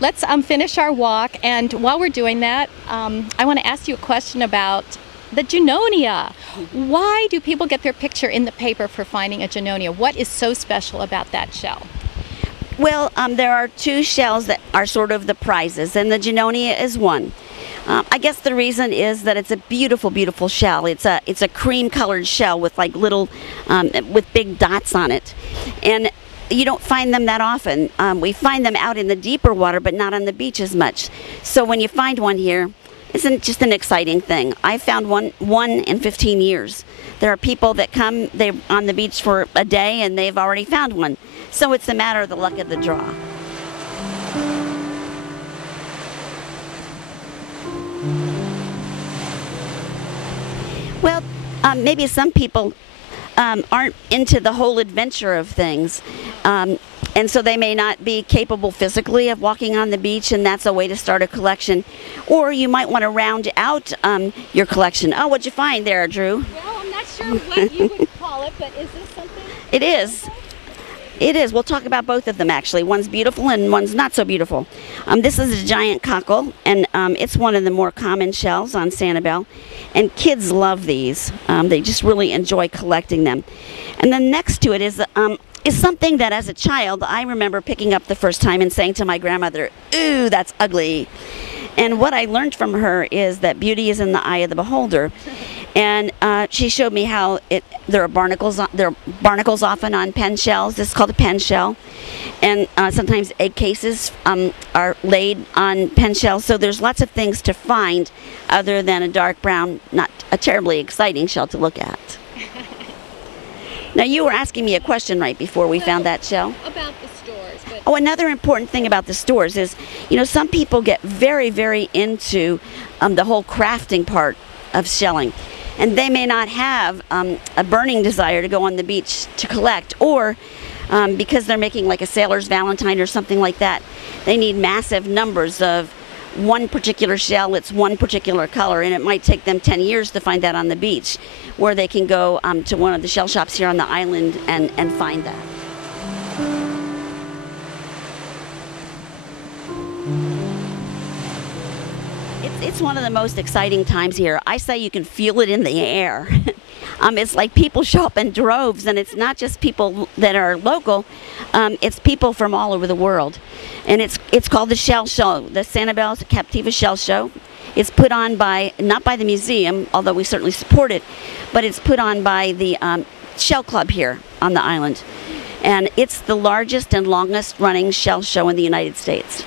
let's finish our walk, and while we're doing that, I want to ask you a question about the Junonia. Why do people get their picture in the paper for finding a Junonia? What is so special about that shell? Well, there are two shells that are sort of the prizes, and the Junonia is one. I guess the reason is that it's a beautiful, beautiful shell. It's a cream-colored shell with like little, with big dots on it, and you don't find them that often. We find them out in the deeper water, but not on the beach as much. So when you find one here, it's just an exciting thing. I found one in 15 years. There are people that come, they're on the beach for a day and they've already found one. So it's a matter of the luck of the draw. Well, maybe some people aren't into the whole adventure of things. And so they may not be capable physically of walking on the beach, and that's a way to start a collection. Or you might want to round out your collection. Oh, what'd you find there, Drew? Well, I'm not sure what you would call it, but is this something? It is. It is. We'll talk about both of them, actually. One's beautiful and one's not so beautiful. This is a giant cockle, and it's one of the more common shells on Sanibel. And kids love these. They just really enjoy collecting them. And then next to it is something that as a child I remember picking up the first time and saying to my grandmother, "Ooh, that's ugly." And what I learned from her is that beauty is in the eye of the beholder. And she showed me how there are barnacles often on pen shells. This is called a pen shell. And sometimes egg cases are laid on pen shells. So there's lots of things to find other than a dark brown, not a terribly exciting shell to look at. Now, you were asking me a question right before we found that shell. About the stores. But Oh, another important thing about the stores is, you know, some people get very, very into the whole crafting part of shelling. And they may not have a burning desire to go on the beach to collect, or because they're making like a sailor's valentine or something like that, they need massive numbers of one particular shell, it's one particular color, and it might take them 10 years to find that on the beach, where they can go to one of the shell shops here on the island and find that. It's one of the most exciting times here. I say you can feel it in the air. It's like people show up in droves, and it's not just people that are local, it's people from all over the world. And it's called the Shell Show, the Sanibel Captiva Shell Show. It's put on by, not by the museum, although we certainly support it, but it's put on by the Shell Club here on the island. And it's the largest and longest running shell show in the United States.